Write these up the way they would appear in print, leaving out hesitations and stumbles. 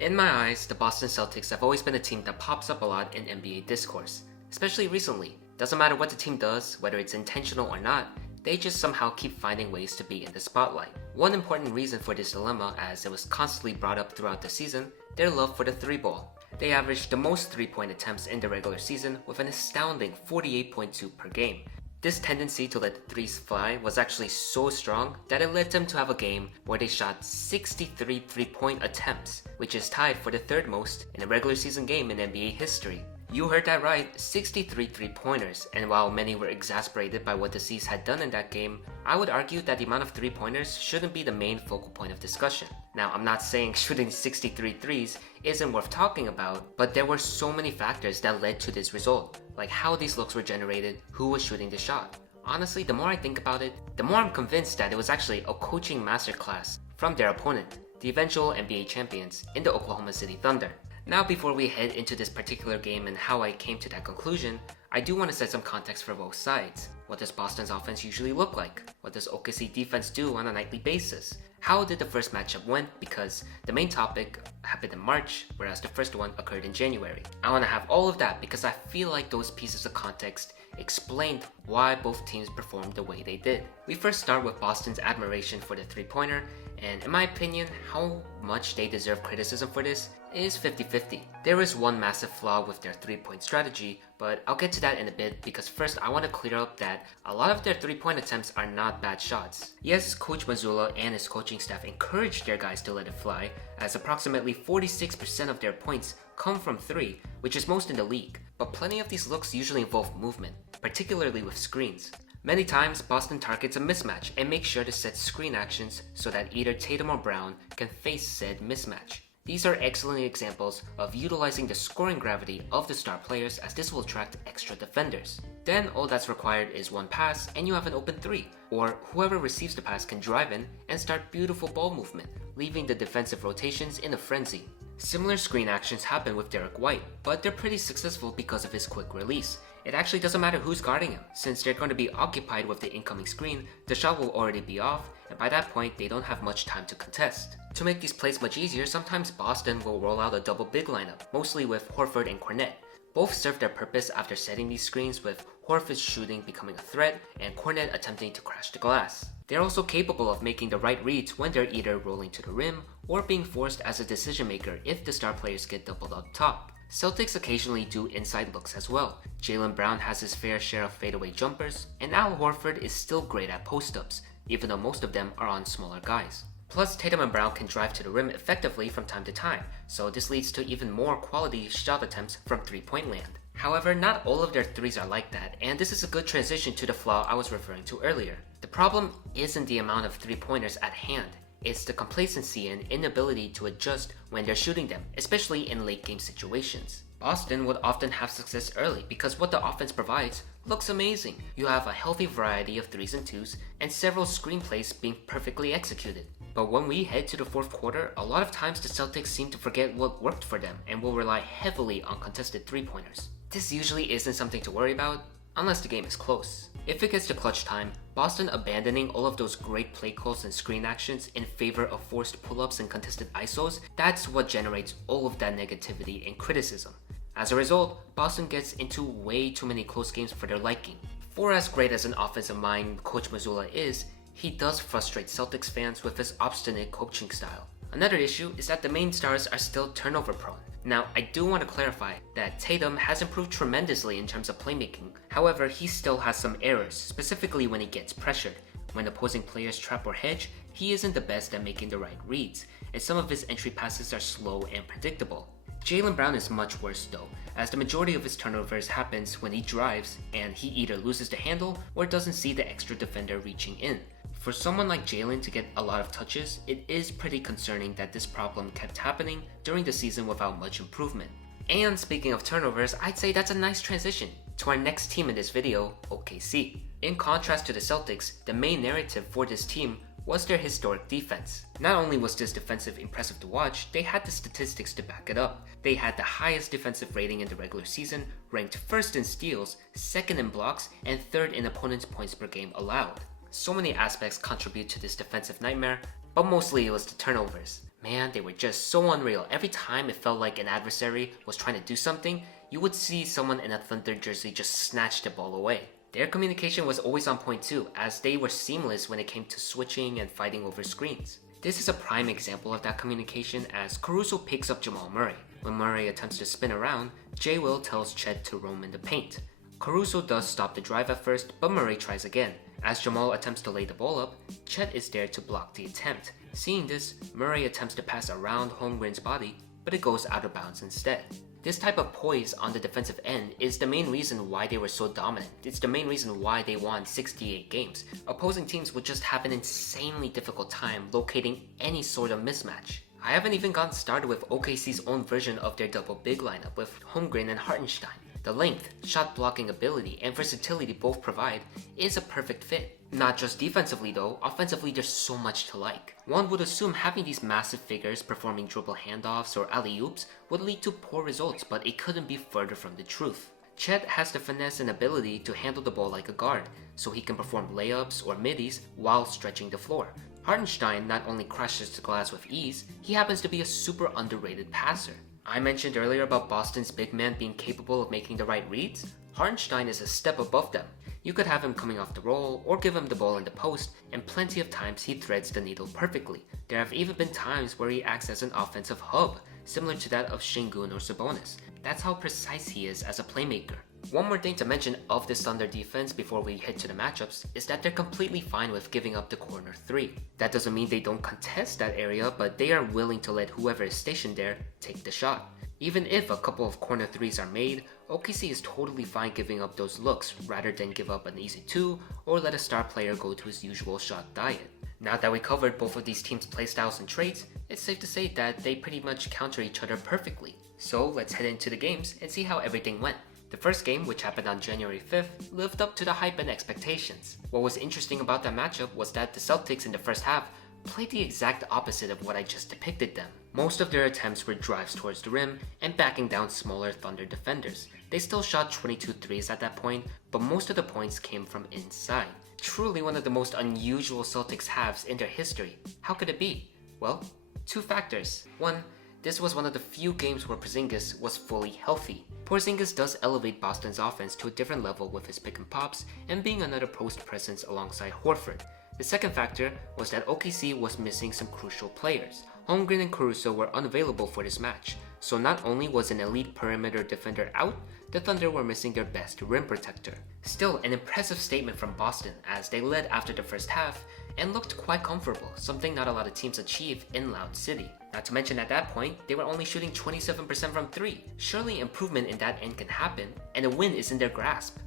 In my eyes, the Boston Celtics have always been a team that pops up a lot in NBA discourse, especially recently. Doesn't matter what the team does, whether it's intentional or not, they just somehow keep finding ways to be in the spotlight. One important reason for this dilemma, as it was constantly brought up throughout the season, their love for the three ball. They averaged the most three-point attempts in the regular season with an astounding 48.2 per game. This tendency to let the threes fly was actually so strong that it led them to have a game where they shot 63 three-point attempts, which is tied for the third most in a regular season game in NBA history. You heard that right, 63 three-pointers, and while many were exasperated by what the C's had done in that game, I would argue that the amount of three-pointers shouldn't be the main focal point of discussion. Now, I'm not saying shooting 63 threes isn't worth talking about, but there were so many factors that led to this result, like how these looks were generated, who was shooting the shot. Honestly, the more I think about it, the more I'm convinced that it was actually a coaching masterclass from their opponent, the eventual NBA champions in the Oklahoma City Thunder. Now, before we head into this particular game and how I came to that conclusion, I do want to set some context for both sides. What does Boston's offense usually look like? What does OKC defense do on a nightly basis? How did the first matchup went? Because the main topic happened in March, whereas the first one occurred in January. I want to have all of that because I feel like those pieces of context explained why both teams performed the way they did. We first start with Boston's admiration for the three-pointer, and in my opinion, how much they deserve criticism for this is 50-50. There is one massive flaw with their three-point strategy, but I'll get to that in a bit because first I want to clear up that a lot of their three-point attempts are not bad shots. Yes, Coach Mazzulla and his coaching staff encouraged their guys to let it fly, as approximately 46% of their points come from three, which is most in the league, but plenty of these looks usually involve movement, particularly with screens. Many times, Boston targets a mismatch and makes sure to set screen actions so that either Tatum or Brown can face said mismatch. These are excellent examples of utilizing the scoring gravity of the star players, as this will attract extra defenders. Then all that's required is one pass and you have an open three, or whoever receives the pass can drive in and start beautiful ball movement, leaving the defensive rotations in a frenzy. Similar screen actions happen with Derek White, but they're pretty successful because of his quick release. It actually doesn't matter who's guarding him, since they're going to be occupied with the incoming screen, the shot will already be off, and by that point they don't have much time to contest. To make these plays much easier, sometimes Boston will roll out a double big lineup, mostly with Horford and Kornet. Both serve their purpose after setting these screens, with Horford's shooting becoming a threat and Kornet attempting to crash the glass. They're also capable of making the right reads when they're either rolling to the rim or being forced as a decision maker if the star players get doubled up top. Celtics occasionally do inside looks as well. Jaylen Brown has his fair share of fadeaway jumpers, and Al Horford is still great at post-ups, even though most of them are on smaller guys. Plus, Tatum and Brown can drive to the rim effectively from time to time, so this leads to even more quality shot attempts from three-point land. However, not all of their threes are like that, and this is a good transition to the flaw I was referring to earlier. The problem isn't the amount of three-pointers at hand, it's the complacency and inability to adjust when they're shooting them, especially in late game situations. Boston would often have success early because what the offense provides looks amazing. You have a healthy variety of threes and twos, and several screenplays being perfectly executed. But when we head to the fourth quarter, a lot of times the Celtics seem to forget what worked for them and will rely heavily on contested three-pointers. This usually isn't something to worry about, unless the game is close. If it gets to clutch time, Boston abandoning all of those great play calls and screen actions in favor of forced pull-ups and contested ISOs, that's what generates all of that negativity and criticism. As a result, Boston gets into way too many close games for their liking. For as great as an offensive mind Coach Mazzulla is, he does frustrate Celtics fans with his obstinate coaching style. Another issue is that the main stars are still turnover prone. Now, I do want to clarify that Tatum has improved tremendously in terms of playmaking. However, he still has some errors, specifically when he gets pressured. When opposing players trap or hedge, he isn't the best at making the right reads, and some of his entry passes are slow and predictable. Jaylen Brown is much worse though, as the majority of his turnovers happens when he drives and he either loses the handle or doesn't see the extra defender reaching in. For someone like Jaylen to get a lot of touches, it is pretty concerning that this problem kept happening during the season without much improvement. And speaking of turnovers, I'd say that's a nice transition to our next team in this video, OKC. In contrast to the Celtics, the main narrative for this team was their historic defense. Not only was this defensive impressive to watch, they had the statistics to back it up. They had the highest defensive rating in the regular season, ranked first in steals, second in blocks, and third in opponents' points per game allowed. So many aspects contribute to this defensive nightmare, but mostly it was the turnovers. Man, they were just so unreal. Every time it felt like an adversary was trying to do something, you would see someone in a Thunder jersey just snatch the ball away. Their communication was always on point too, as they were seamless when it came to switching and fighting over screens. This is a prime example of that communication as Caruso picks up Jamal Murray. When Murray attempts to spin around, J. Will tells Chet to roam in the paint. Caruso does stop the drive at first, but Murray tries again. As Jamal attempts to lay the ball up, Chet is there to block the attempt. Seeing this, Murray attempts to pass around Holmgren's body, but it goes out of bounds instead. This type of poise on the defensive end is the main reason why they were so dominant. It's the main reason why they won 68 games. Opposing teams would just have an insanely difficult time locating any sort of mismatch. I haven't even gotten started with OKC's own version of their double big lineup with Holmgren and Hartenstein. The length, shot blocking ability, and versatility both provide is a perfect fit. Not just defensively though, offensively there's so much to like. One would assume having these massive figures performing dribble handoffs or alley-oops would lead to poor results, but it couldn't be further from the truth. Chet has the finesse and ability to handle the ball like a guard, so he can perform layups or middies while stretching the floor. Hartenstein not only crashes the glass with ease, he happens to be a super underrated passer. I mentioned earlier about Boston's big man being capable of making the right reads. Hartenstein is a step above them. You could have him coming off the roll or give him the ball in the post, and plenty of times he threads the needle perfectly. There have even been times where he acts as an offensive hub, similar to that of Şengün or Sabonis. That's how precise he is as a playmaker. One more thing to mention of this Thunder defense before we head to the matchups is that they're completely fine with giving up the corner 3. That doesn't mean they don't contest that area, but they are willing to let whoever is stationed there take the shot. Even if a couple of corner 3s are made, OKC is totally fine giving up those looks rather than give up an easy 2 or let a star player go to his usual shot diet. Now that we covered both of these teams' playstyles and traits, it's safe to say that they pretty much counter each other perfectly. So let's head into the games and see how everything went. The first game, which happened on January 5th, lived up to the hype and expectations. What was interesting about that matchup was that the Celtics in the first half played the exact opposite of what I just depicted them. Most of their attempts were drives towards the rim and backing down smaller Thunder defenders. They still shot 22 threes at that point, but most of the points came from inside. Truly one of the most unusual Celtics halves in their history. How could it be? Well, 2 factors. One, this was one of the few games where Porzingis was fully healthy. Porzingis does elevate Boston's offense to a different level with his pick and pops and being another post presence alongside Horford. The second factor was that OKC was missing some crucial players. Holmgren and Caruso were unavailable for this match, so not only was an elite perimeter defender out, the Thunder were missing their best rim protector. Still, an impressive statement from Boston as they led after the first half and looked quite comfortable, something not a lot of teams achieve in Loud City. Not to mention at that point, they were only shooting 27% from 3. Surely improvement in that end can happen, and a win is in their grasp.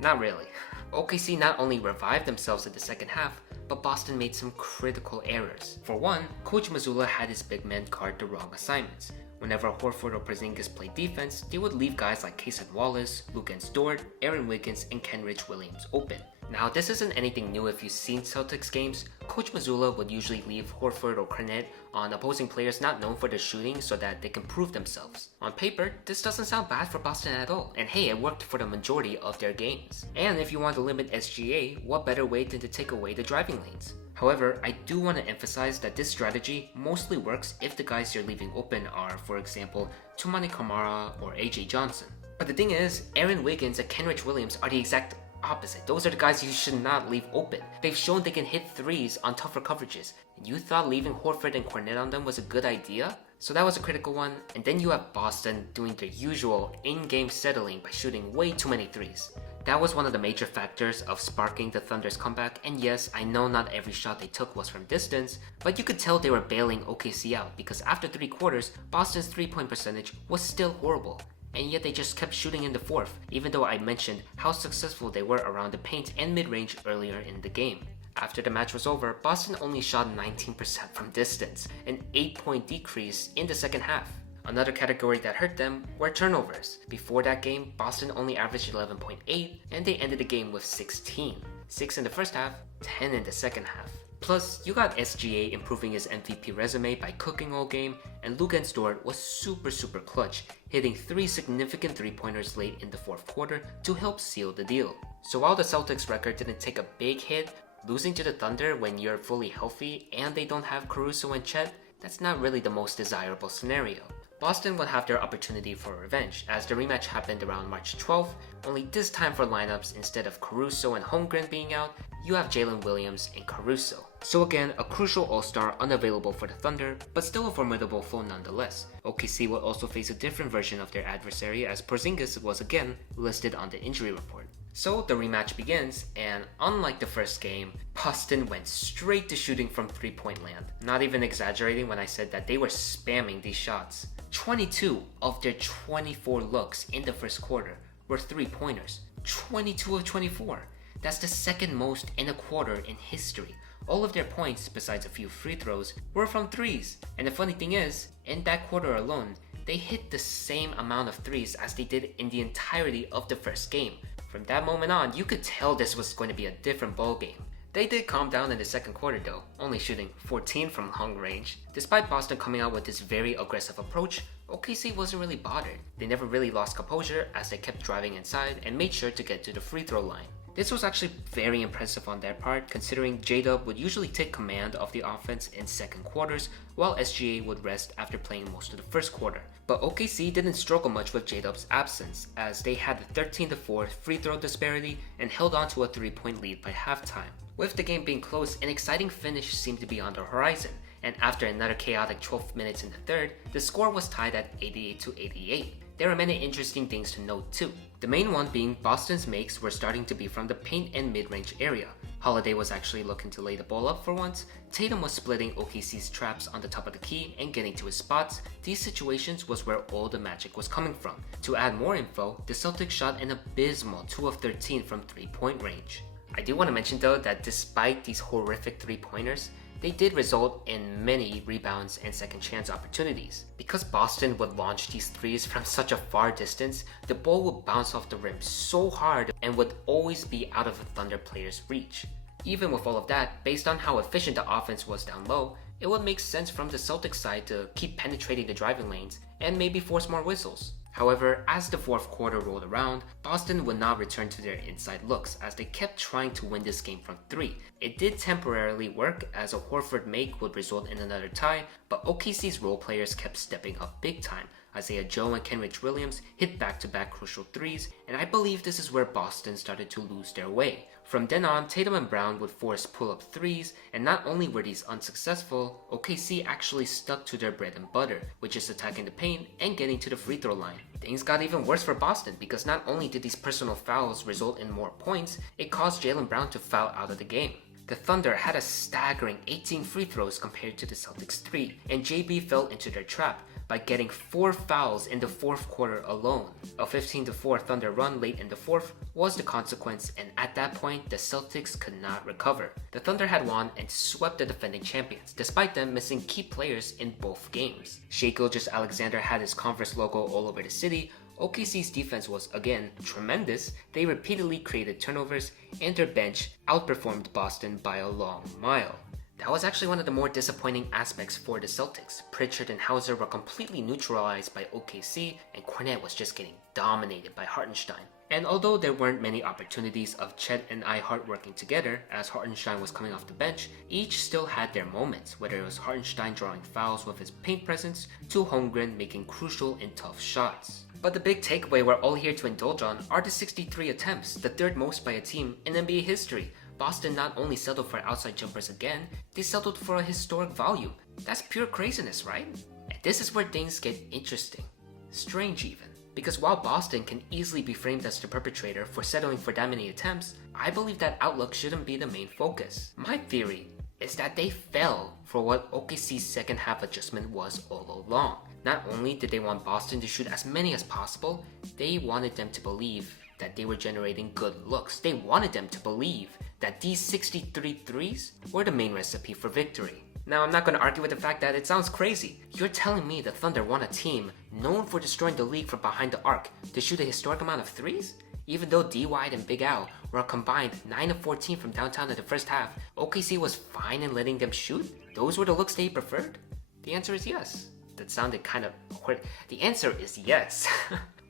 Not really. OKC not only revived themselves in the second half, but Boston made some critical errors. For one, Coach Mazzulla had his big men guard the wrong assignments. Whenever Horford or Porzingis played defense, they would leave guys like Cason Wallace, Luguentz Dort, Aaron Wiggins, and Kenrich Williams open. Now, this isn't anything new if you've seen Celtics games. Coach Mazzulla would usually leave Horford or Cornet on opposing players not known for their shooting so that they can prove themselves. On paper, this doesn't sound bad for Boston at all, and hey, it worked for the majority of their games. And if you want to limit SGA, what better way than to take away the driving lanes? However, I do want to emphasize that this strategy mostly works if the guys you're leaving open are, for example, Toumani Camara or AJ Johnson. But the thing is, Aaron Wiggins and Kenrich Williams are the exact opposite. Those are the guys you should not leave open. They've shown they can hit threes on tougher coverages. And you thought leaving Horford and Cornet on them was a good idea? So that was a critical one. And then you have Boston doing their usual in-game settling by shooting way too many threes. That was one of the major factors of sparking the Thunder's comeback, and yes, I know not every shot they took was from distance, but you could tell they were bailing OKC out because after 3 quarters, Boston's 3-point percentage was still horrible. And yet they just kept shooting in the fourth, even though I mentioned how successful they were around the paint and mid-range earlier in the game. After the match was over, Boston only shot 19% from distance, an 8-point decrease in the second half. Another category that hurt them were turnovers. Before that game, Boston only averaged 11.8, and they ended the game with 16. 6 in the first half, 10 in the second half. Plus, you got SGA improving his MVP resume by cooking all game, and Luguentz Dort was super clutch, hitting 3 significant 3-pointers late in the fourth quarter to help seal the deal. So while the Celtics record didn't take a big hit, Losing to the Thunder when you're fully healthy and they don't have Caruso and Chet, that's not really the most desirable scenario. Boston would have their opportunity for revenge, as the rematch happened around March 12th, only this time for lineups instead of Caruso and Holmgren being out, you have Jalen Williams and Caruso. So again, a crucial all-star unavailable for the Thunder, but still a formidable foe nonetheless. OKC will also face a different version of their adversary as Porzingis was again listed on the injury report. So the rematch begins, and unlike the first game, Boston went straight to shooting from three-point land. Not even exaggerating when I said that they were spamming these shots. 22 of their 24 looks in the first quarter were three-pointers. 22 of 24. That's the second most in a quarter in history. All of their points, besides a few free throws, were from threes. And the funny thing is, in that quarter alone, they hit the same amount of threes as they did in the entirety of the first game. From that moment on, you could tell this was going to be a different ballgame. They did calm down in the second quarter though, only shooting 14 from long range. Despite Boston coming out with this very aggressive approach, OKC wasn't really bothered. They never really lost composure as they kept driving inside and made sure to get to the free throw line. This was actually very impressive on their part, considering J-Dub would usually take command of the offense in second quarters, while SGA would rest after playing most of the first quarter. But OKC didn't struggle much with J-Dub's absence, as they had the 13-4 free throw disparity and held on to a 3-point lead by halftime. With the game being close, an exciting finish seemed to be on the horizon, and after another chaotic 12 minutes in the third, the score was tied at 88-88. There are many interesting things to note too. The main one being Boston's makes were starting to be from the paint and mid-range area. Holiday was actually looking to lay the ball up for once. Tatum was splitting OKC's traps on the top of the key and getting to his spots. These situations was where all the magic was coming from. To add more info, the Celtics shot an abysmal 2 of 13 from 3-point range. I do want to mention though that despite these horrific 3-pointers, they did result in many rebounds and second chance opportunities. Because Boston would launch these threes from such a far distance, the ball would bounce off the rim so hard and would always be out of the Thunder player's reach. Even with all of that, based on how efficient the offense was down low, it would make sense from the Celtics side to keep penetrating the driving lanes and maybe force more whistles. However, as the fourth quarter rolled around, Boston would not return to their inside looks as they kept trying to win this game from 3. It did temporarily work as a Horford make would result in another tie, but OKC's role players kept stepping up big time. Isaiah Joe and Kenrich Williams hit back-to-back crucial threes, and I believe this is where Boston started to lose their way. From then on, Tatum and Brown would force pull-up threes, and not only were these unsuccessful, OKC actually stuck to their bread and butter, which is attacking the paint and getting to the free throw line. Things got even worse for Boston because not only did these personal fouls result in more points, it caused Jaylen Brown to foul out of the game. The Thunder had a staggering 18 free throws compared to the Celtics' 3, and JB fell into their trap by getting 4 fouls in the fourth quarter alone. A 15-4 Thunder run late in the fourth was the consequence, and at that point, the Celtics could not recover. The Thunder had won and swept the defending champions, despite them missing key players in both games. Shai Gilgeous-Alexander had his Converse logo all over the city. OKC's defense was, again, tremendous. They repeatedly created turnovers, and their bench outperformed Boston by a long mile. That was actually one of the more disappointing aspects for the Celtics. Pritchard and Hauser were completely neutralized by OKC, and Cornette was just getting dominated by Hartenstein. And although there weren't many opportunities of Chet and Hart working together, as Hartenstein was coming off the bench, each still had their moments, whether it was Hartenstein drawing fouls with his paint presence, to Holmgren making crucial and tough shots. But the big takeaway we're all here to indulge on are the 63 attempts, the third most by a team in NBA history. Boston not only settled for outside jumpers again, they settled for a historic value. That's pure craziness, right? And this is where things get interesting. Strange even. Because while Boston can easily be framed as the perpetrator for settling for that many attempts, I believe that outlook shouldn't be the main focus. My theory is that they fell for what OKC's second half adjustment was all along. Not only did they want Boston to shoot as many as possible, they wanted them to believe that they were generating good looks. They wanted them to believe that these 63 threes were the main recipe for victory. Now, I'm not going to argue with the fact that it sounds crazy. You're telling me the Thunder want a team known for destroying the league from behind the arc to shoot a historic amount of threes? Even though D-Wide and Big Al were a combined 9 of 14 from downtown in the first half, OKC was fine in letting them shoot? Those were the looks they preferred? The answer is yes. That sounded kind of awkward. The answer is yes.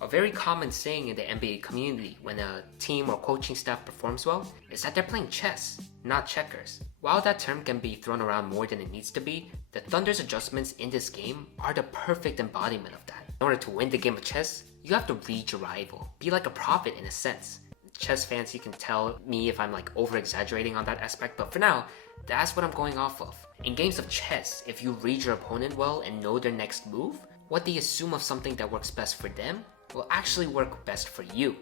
A very common saying in the NBA community when a team or coaching staff performs well is that they're playing chess, not checkers. While that term can be thrown around more than it needs to be, the Thunder's adjustments in this game are the perfect embodiment of that. In order to win the game of chess, you have to read your rival, be like a prophet in a sense. Chess fans, you can tell me if I'm over exaggerating on that aspect, but for now, that's what I'm going off of. In games of chess, if you read your opponent well and know their next move, what they assume of something that works best for them will actually work best for you.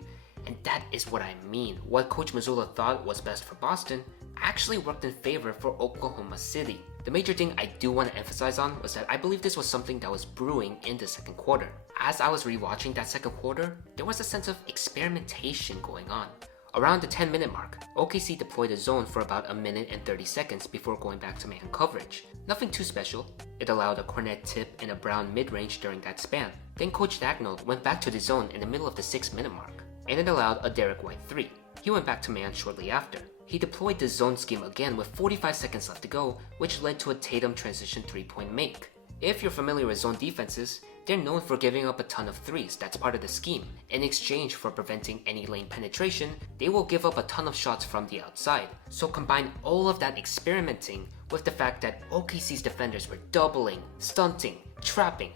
And that is what I mean. What Coach Mazzulla thought was best for Boston actually worked in favor for Oklahoma City. The major thing I do want to emphasize on was that I believe this was something that was brewing in the second quarter. As I was rewatching that second quarter, there was a sense of experimentation going on. Around the 10-minute mark, OKC deployed a zone for about a minute and 30 seconds before going back to man coverage. Nothing too special. It allowed a Cornet tip and a Brown mid-range during that span. Then Coach Dagnall went back to the zone in the middle of the 6-minute mark, and it allowed a Derek White 3. He went back to man shortly after. He deployed the zone scheme again with 45 seconds left to go, which led to a Tatum transition 3-point make. If you're familiar with zone defenses, they're known for giving up a ton of threes. That's part of the scheme. In exchange for preventing any lane penetration, they will give up a ton of shots from the outside. So combine all of that experimenting with the fact that OKC's defenders were doubling, stunting, trapping,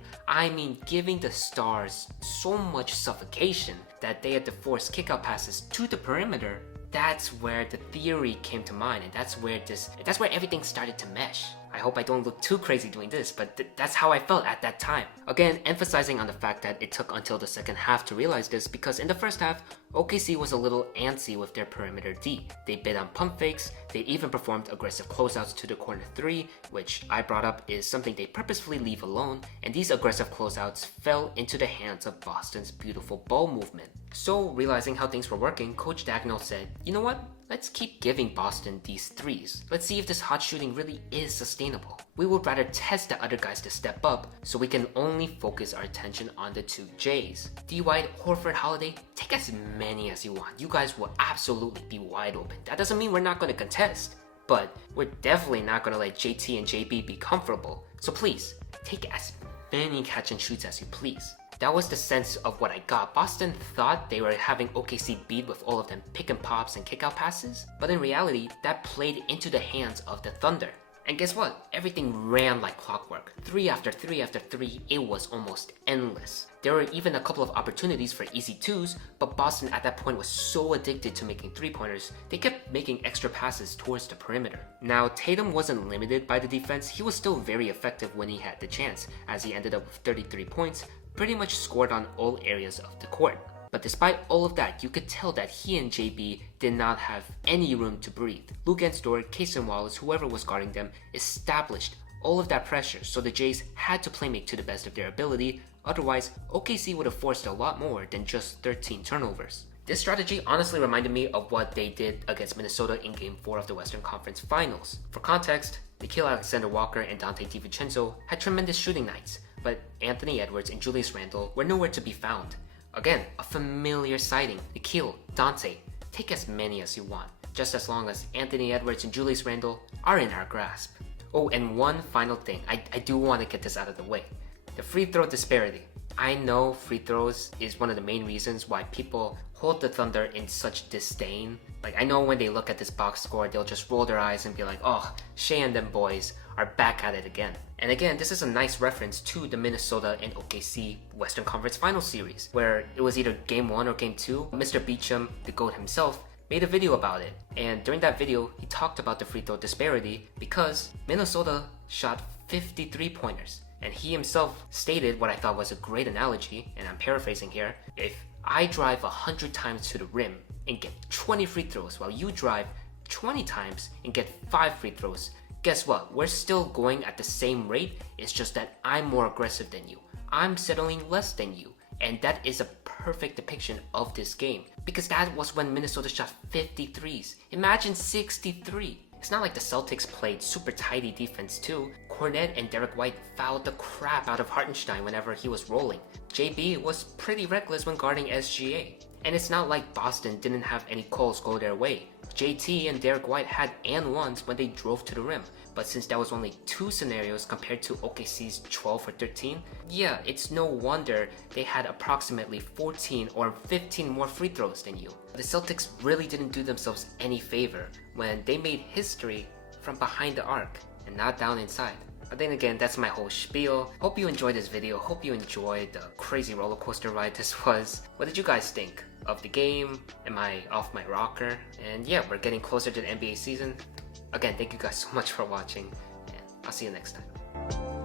giving the stars so much suffocation that they had to force kickout passes to the perimeter. That's where the theory came to mind, and that's where everything started to mesh. I hope I don't look too crazy doing this, but that's how I felt at that time. Again, emphasizing on the fact that it took until the second half to realize this, because in the first half, OKC was a little antsy with their perimeter D. They bid on pump fakes, they even performed aggressive closeouts to the corner 3, which I brought up is something they purposefully leave alone, and these aggressive closeouts fell into the hands of Boston's beautiful ball movement. So, realizing how things were working, Coach Dagnall said, you know what? Let's keep giving Boston these threes. Let's see if this hot shooting really is sustainable. We would rather test the other guys to step up so we can only focus our attention on the two J's. D. White, Horford, Holiday, take as many as you want. You guys will absolutely be wide open. That doesn't mean we're not going to contest, but we're definitely not going to let JT and JB be comfortable. So please, take as many catch and shoots as you please. That was the sense of what I got. Boston thought they were having OKC beat with all of them pick and pops and kick out passes, but in reality, that played into the hands of the Thunder. And guess what? Everything ran like clockwork. 3 after 3 after 3, it was almost endless. There were even a couple of opportunities for easy 2s, but Boston at that point was so addicted to making 3-pointers, they kept making extra passes towards the perimeter. Now, Tatum wasn't limited by the defense. He was still very effective when he had the chance, as he ended up with 33 points, pretty much scored on all areas of the court. But despite all of that, you could tell that he and JB did not have any room to breathe. Luke Dort, Cason Wallace, whoever was guarding them, established all of that pressure, so the Jays had to play make to the best of their ability. Otherwise, OKC would have forced a lot more than just 13 turnovers. This strategy honestly reminded me of what they did against Minnesota in Game 4 of the Western Conference Finals. For context, Nickeil Alexander-Walker and Dante DiVincenzo had tremendous shooting nights, but Anthony Edwards and Julius Randle were nowhere to be found. Again, a familiar sighting. Nickeil, Dante, take as many as you want, just as long as Anthony Edwards and Julius Randle are in our grasp. Oh, and one final thing, I do want to get this out of the way. The free throw disparity. I know free throws is one of the main reasons why people hold the Thunder in such disdain. I know when they look at this box score, they'll just roll their eyes and be like, oh, Shea and them boys are back at it again. And again, this is a nice reference to the Minnesota and OKC Western Conference Finals series, where it was either Game 1 or Game 2. Mr. Beacham, the GOAT himself, made a video about it. And during that video, he talked about the free throw disparity because Minnesota shot 53 pointers. And he himself stated what I thought was a great analogy, and I'm paraphrasing here. If I drive 100 times to the rim and get 20 free throws, while you drive 20 times and get 5 free throws, guess what? We're still going at the same rate. It's just that I'm more aggressive than you. I'm settling less than you. And that is a perfect depiction of this game, because that was when Minnesota shot 53s. Imagine 63. It's not like the Celtics played super tidy defense too. Cornet and Derek White fouled the crap out of Hartenstein whenever he was rolling. JB was pretty reckless when guarding SGA. And it's not like Boston didn't have any calls go their way. JT and Derek White had and ones when they drove to the rim, but since that was only 2 scenarios compared to OKC's 12 or 13, yeah, it's no wonder they had approximately 14 or 15 more free throws than you. The Celtics really didn't do themselves any favor when they made history from behind the arc and not down inside. But then again, that's my whole spiel. Hope you enjoyed this video. Hope you enjoyed the crazy roller coaster ride this was. What did you guys think of the game? Am I off my rocker? And yeah, we're getting closer to the NBA season. Again, thank you guys so much for watching, and I'll see you next time.